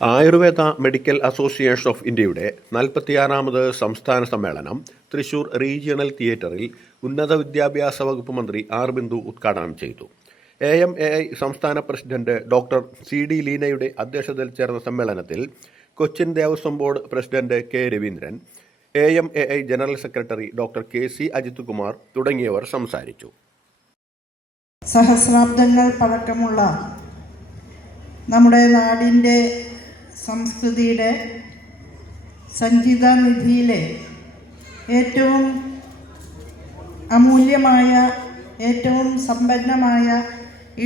Ayurveda medical association of ഇന്ത്യയുടെ 46ാമത് സംസ്ഥാന സമ്മേളനം തൃശൂർ റീജിയണൽ തിയേറ്ററിൽ ഉന്നത വിദ്യാഭ്യാസ വകുപ്പ് മന്ത്രി ആർ ബിന്ദു ഉദ്ഘാടനം ചെയ്തു. AMAI സംസ്ഥാന പ്രസിഡന്റ് ഡോക്ടർ CD ലീനയുടെ അധ്യക്ഷതയിൽ ചേർന്ന സമ്മേളനത്തിൽ Cochin Devaswom board president K Raveendran, AMAI general secretary doctor KC Ajith Kumar തുടങ്ങിയവർ സംസാരിച്ചു. സഹസ്രാബ്ദങ്ങൾ പഴക്കമുള്ള നമ്മുടെ നാടിൻ്റെ സംസ്കൃതിയുടെ സഞ്ചിത നിധിയിലെ ഏറ്റവും അമൂല്യമായ, ഏറ്റവും സമ്പന്നമായ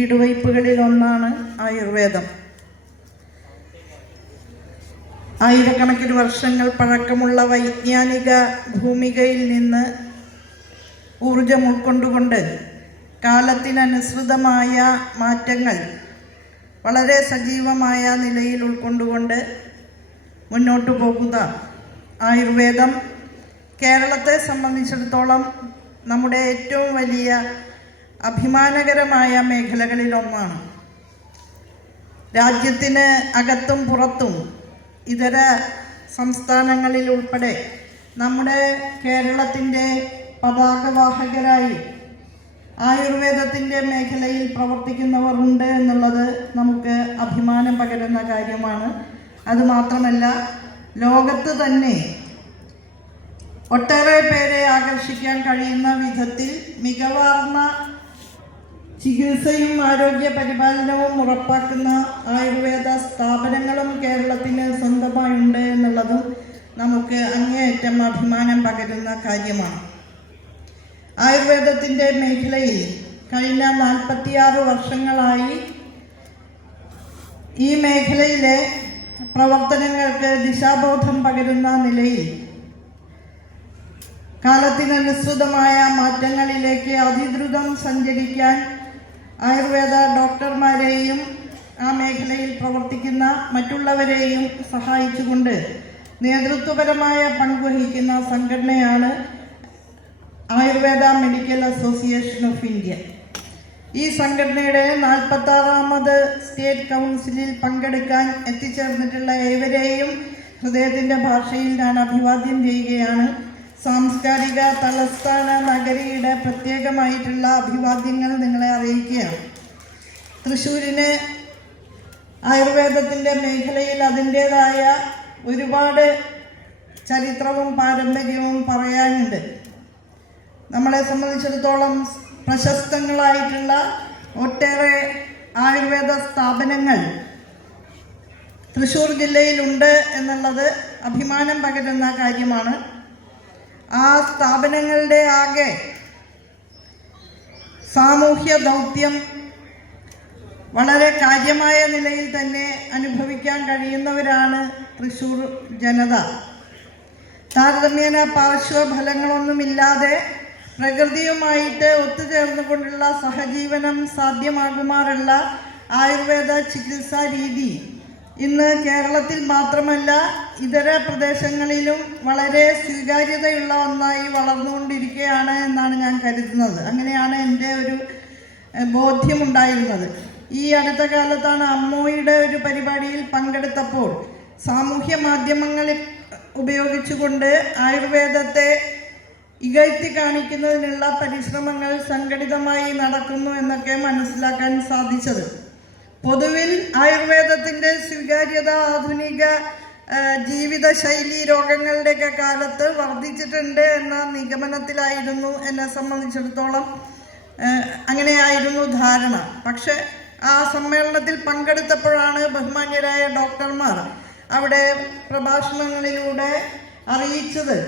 ഈടുവയ്പ്പുകളിലൊന്നാണ് ആയുർവേദം. ആയിരക്കണക്കിന് വർഷങ്ങൾ പഴക്കമുള്ള വൈജ്ഞാനിക ഭൂമികയിൽ നിന്ന് ഊർജം ഉൾക്കൊണ്ടുകൊണ്ട് കാലത്തിനനുസൃതമായ മാറ്റങ്ങൾ വളരെ സജീവമായ നിലയിൽ ഉൾക്കൊണ്ടുകൊണ്ട് മുന്നോട്ടു പോകുന്ന ആയുർവേദം കേരളത്തെ സംബന്ധിച്ചിടത്തോളം നമ്മുടെ ഏറ്റവും വലിയ അഭിമാനകരമായ മേഖലകളിലൊന്നാണ്. രാജ്യത്തിന് അകത്തും പുറത്തും ഇതര സംസ്ഥാനങ്ങളിൽ ഉൾപ്പെടെ നമ്മുടെ കേരളത്തിൻ്റെ പതാകവാഹകരായി ആയുർവേദത്തിൻ്റെ മേഖലയിൽ പ്രവർത്തിക്കുന്നവർ ഉണ്ട് എന്നുള്ളത് നമുക്ക് അഭിമാനം പകരുന്ന കാര്യമാണ്. അതുമാത്രമല്ല, ലോകത്ത് തന്നെ ഒട്ടേറെ പേരെ ആകർഷിക്കാൻ കഴിയുന്ന വിധത്തിൽ മികവാർന്ന ചികിത്സയും ആരോഗ്യ പരിപാലനവും ഉറപ്പാക്കുന്ന ആയുർവേദ സ്ഥാപനങ്ങളും കേരളത്തിന് സ്വന്തമായുണ്ട് എന്നുള്ളതും നമുക്ക് അങ്ങേയറ്റം അഭിമാനം പകരുന്ന കാര്യമാണ്. ആയുർവേദത്തിൻ്റെ മേഖലയിൽ കഴിഞ്ഞ 46 വർഷങ്ങളായി ഈ മേഖലയിലെ പ്രവർത്തനങ്ങൾക്ക് ദിശാബോധം പകരുന്ന നിലയിൽ കാലത്തിനനുസൃതമായ മാറ്റങ്ങളിലേക്ക് അതിദ്രുതം സഞ്ചരിക്കാൻ ആയുർവേദ ഡോക്ടർമാരെയും ആ മേഖലയിൽ പ്രവർത്തിക്കുന്ന മറ്റുള്ളവരെയും സഹായിച്ചുകൊണ്ട് നേതൃത്വപരമായ പങ്കുവഹിക്കുന്ന സംഘടനയാണ് Ayurveda medical association of India. ഈ സംഘടനയുടെ 46ാമത് സ്റ്റേറ്റ് കൗൺസിലിൽ പങ്കെടുക്കാൻ എത്തിച്ചേർന്നിട്ടുള്ള ഏവരെയും ഹൃദയത്തിൻ്റെ ഭാഷയിൽ ഞാൻ അഭിവാദ്യം ചെയ്യുകയാണ്. സാംസ്കാരിക തലസ്ഥാന നഗരിയുടെ പ്രത്യേകമായിട്ടുള്ള അഭിവാദ്യങ്ങൾ നിങ്ങളെ അറിയിക്കുകയാണ്. തൃശ്ശൂരിന് ആയുർവേദത്തിൻ്റെ മേഖലയിൽ അതിൻ്റേതായ ഒരുപാട് ചരിത്രവും പാരമ്പര്യവും പറയാനുണ്ട്. നമ്മളെ സംബന്ധിച്ചിടത്തോളം പ്രശസ്തങ്ങളായിട്ടുള്ള ഒട്ടേറെ ആയുർവേദ സ്ഥാപനങ്ങൾ തൃശ്ശൂർ ജില്ലയിലുണ്ട് എന്നുള്ളത് അഭിമാനം പകരുന്ന കാര്യമാണ്. ആ സ്ഥാപനങ്ങളുടെ ആകെ സാമൂഹ്യ ദൗത്യം വളരെ കാര്യമായ നിലയിൽ തന്നെ അനുഭവിക്കാൻ കഴിയുന്നവരാണ് തൃശ്ശൂർ ജനത. താരതമ്യേന പാർശ്വഫലങ്ങളൊന്നുമില്ലാതെ പ്രകൃതിയുമായിട്ട് ഒത്തുചേർന്നുകൊണ്ടുള്ള സഹജീവനം സാധ്യമാകുമാറുള്ള ആയുർവേദ ചികിത്സാ രീതി ഇന്ന് കേരളത്തിൽ മാത്രമല്ല ഇതര പ്രദേശങ്ങളിലും വളരെ സ്വീകാര്യതയുള്ള ഒന്നായി വളർന്നുകൊണ്ടിരിക്കുകയാണ് എന്നാണ് ഞാൻ കരുതുന്നത്. അങ്ങനെയാണ് എൻ്റെ ഒരു ബോധ്യമുണ്ടായിരുന്നത്. ഈ അടുത്ത കാലത്താണ് അമ്മോയുടെ ഒരു പരിപാടിയിൽ പങ്കെടുത്തപ്പോൾ സാമൂഹ്യ മാധ്യമങ്ങളിൽ ഉപയോഗിച്ചുകൊണ്ട് ആയുർവേദത്തെ ഇകഴ്ത്തി കാണിക്കുന്നതിനുള്ള പരിശ്രമങ്ങൾ സംഘടിതമായി നടക്കുന്നു എന്നൊക്കെ മനസ്സിലാക്കാൻ സാധിച്ചത്. പൊതുവിൽ ആയുർവേദത്തിൻ്റെ സ്വീകാര്യത ആധുനിക ജീവിതശൈലി രോഗങ്ങളുടെയൊക്കെ കാലത്ത് വർദ്ധിച്ചിട്ടുണ്ട് എന്ന നിഗമനത്തിലായിരുന്നു എന്നെ സംബന്ധിച്ചിടത്തോളം. അങ്ങനെയായിരുന്നു ധാരണ. പക്ഷെ ആ സമ്മേളനത്തിൽ പങ്കെടുത്തപ്പോഴാണ് ബഹുമാന്യരായ ഡോക്ടർമാർ അവിടെ പ്രഭാഷണങ്ങളിലൂടെ അറിയിച്ചത്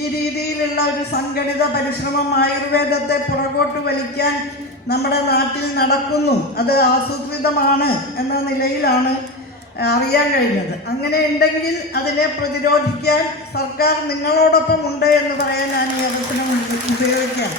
ഈ രീതിയിലുള്ള ഒരു സംഘടിത പരിശ്രമം ആയുർവേദത്തെ പുറകോട്ട് വലിക്കാൻ നമ്മുടെ നാട്ടിൽ നടക്കുന്നു, അത് ആസൂത്രിതമാണ് എന്ന നിലയിലാണ് അറിയാൻ കഴിഞ്ഞത്. അങ്ങനെ ഉണ്ടെങ്കിൽ അതിനെ പ്രതിരോധിക്കാൻ സർക്കാർ നിങ്ങളോടൊപ്പം ഉണ്ട് എന്ന് പറയാൻ ഞാൻ ഈ അവസരം ഉപയോഗിക്കാം.